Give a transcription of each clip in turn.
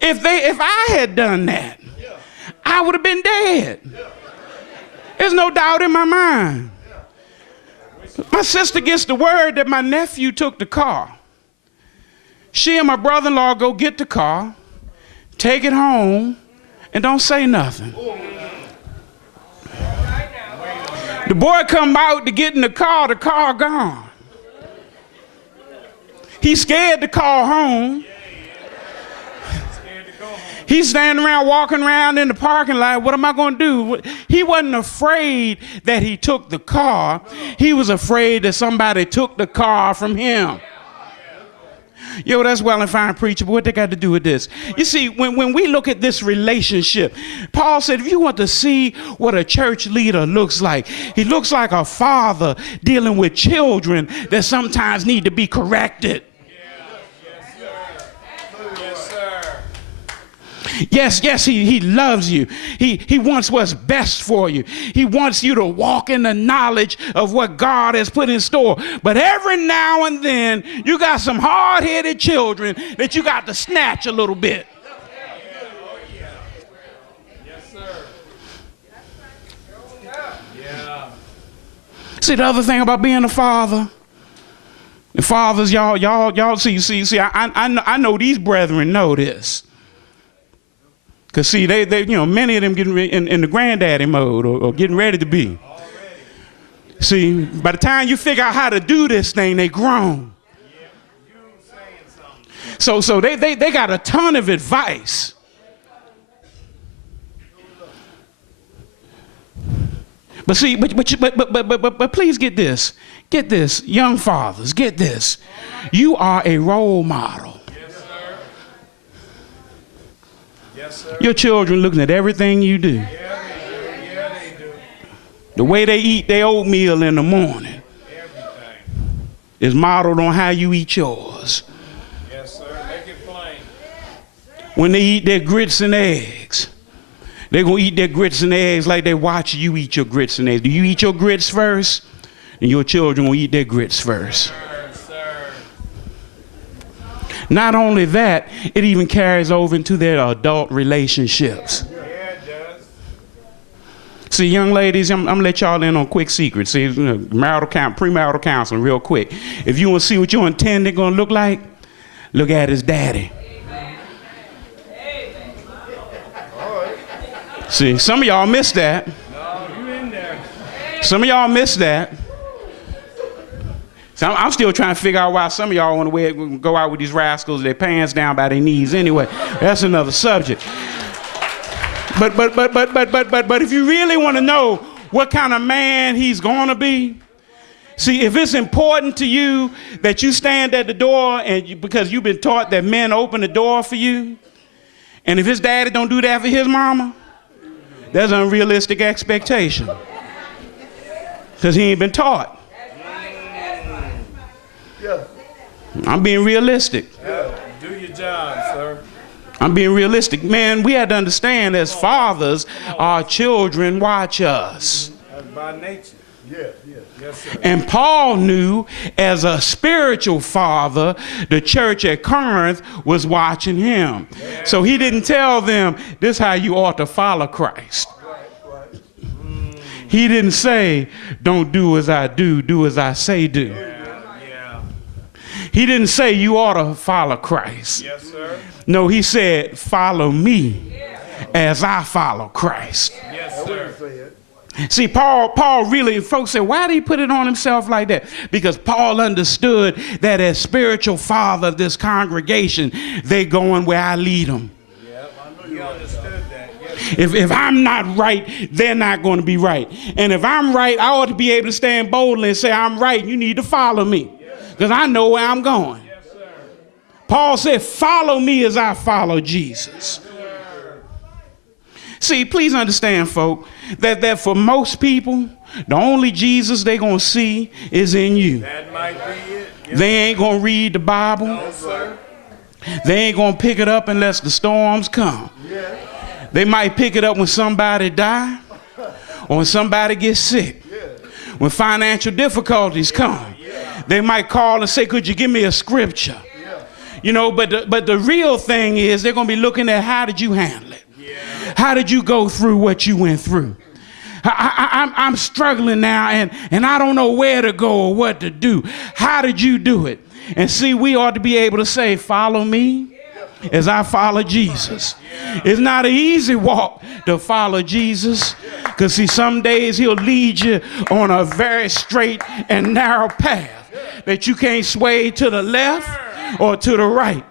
If I had done that, I would have been dead. There's no doubt in my mind. My sister gets the word that my nephew took the car. She and my brother-in-law go get the car, take it home, and don't say nothing. The boy come out to get in the car gone. He's scared to call home. He's standing around, walking around in the parking lot. What am I going to do? He wasn't afraid that he took the car. He was afraid that somebody took the car from him. Yo, that's well and fine, preacher, but what they got to do with this? You see, when we look at this relationship, Paul said, if you want to see what a church leader looks like, he looks like a father dealing with children that sometimes need to be corrected. Yes, he loves you. He wants what's best for you. He wants you to walk in the knowledge of what God has put in store. But every now and then, you got some hard-headed children that you got to snatch a little bit. See, the other thing about being a father, the fathers, y'all see, I know these brethren know this. Because, see, they many of them getting in the granddaddy mode or getting ready to be. See, by the time you figure out how to do this thing, they grown. So they got a ton of advice. But see, but please get this, young fathers, get this. You are a role model. Your children looking at everything you do. They do. The way they eat their oatmeal in the morning is modeled on how you eat yours. Yes, sir. Make it plain. When they eat their grits and eggs, they're going to eat their grits and eggs like they watch you eat your grits and eggs. Do you eat your grits first? And your children will eat their grits first. Not only that, it even carries over into their adult relationships. Yeah, it does. See, young ladies, I'm going to let y'all in on a quick secret. See, premarital counseling real quick. If you want to see what your intended going to look like, look at his daddy. See, some of y'all missed that. No, you in there. Some of y'all missed that. So I'm still trying to figure out why some of y'all want to go out with these rascals, their pants down by their knees. Anyway, that's another subject. But if you really want to know what kind of man he's going to be, see, if it's important to you that you stand at the door because you've been taught that men open the door for you, and if his daddy don't do that for his mama, that's an unrealistic expectation because he ain't been taught. I'm being realistic. Yeah. Do your job, sir. I'm being realistic. Man, we had to understand as fathers, our children watch us. That's by nature. Yes, sir. And Paul knew as a spiritual father, the church at Corinth was watching him. Yeah. So he didn't tell them, this is how you ought to follow Christ. Right. He didn't say, don't do as I do as I say do. Yeah. He didn't say you ought to follow Christ. Yes, sir. No, he said, follow me as I follow Christ. Yes, sir. See, Paul really, folks say, why did he put it on himself like that? Because Paul understood that as spiritual father of this congregation, they going where I lead them. Yep, I know you understood that. Yes. If I'm not right, they're not going to be right. And if I'm right, I ought to be able to stand boldly and say, I'm right, you need to follow me. Because I know where I'm going. Yes, sir. Paul said, follow me as I follow Jesus. Yes, see, please understand, folk, that for most people, the only Jesus they're going to see is in you. That might be it. Yes. They ain't going to read the Bible. No, sir. They ain't going to pick it up unless the storms come. Yeah. They might pick it up when somebody die or when somebody gets sick. Yeah. When financial difficulties come. They might call and say, could you give me a scripture? You know, but the real thing is they're going to be looking at how did you handle it? Yeah. How did you go through what you went through? I'm struggling now and I don't know where to go or what to do. How did you do it? And see, we ought to be able to say, follow me as I follow Jesus. It's not an easy walk to follow Jesus, because see, some days he'll lead you on a very straight and narrow path that you can't sway to the left or to the right.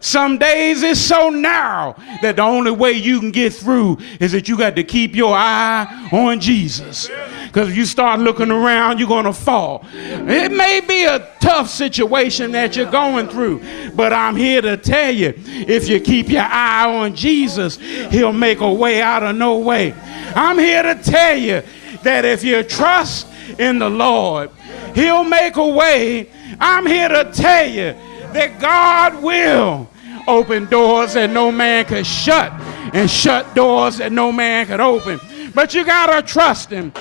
Some days it's so narrow that the only way you can get through is that you got to keep your eye on Jesus. Because if you start looking around, you're going to fall. It may be a tough situation that you're going through, but I'm here to tell you, if you keep your eye on Jesus, he'll make a way out of no way. I'm here to tell you that if you trust in the Lord, he'll make a way. I'm here to tell you that God will open doors that no man could shut, and shut doors that no man could open. But you got to trust him.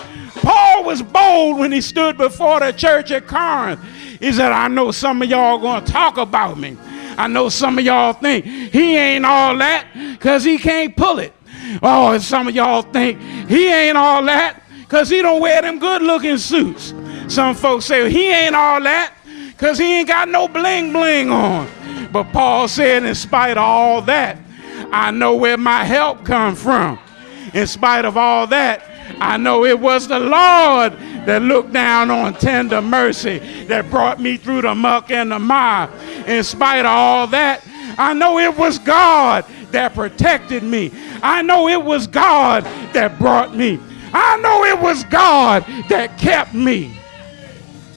Paul was bold when he stood before the church at Corinth. He said, I know some of y'all going to talk about me. I know some of y'all think he ain't all that because he can't pull it. Oh, and some of y'all think he ain't all that because he don't wear them good looking suits. Some folks say he ain't all that because he ain't got no bling bling on. But Paul said, in spite of all that, I know where my help come from. In spite of all that, I know it was the Lord that looked down on tender mercy that brought me through the muck and the mire. In spite of all that, I know it was God that protected me. I know it was God that brought me. I know it was God that kept me.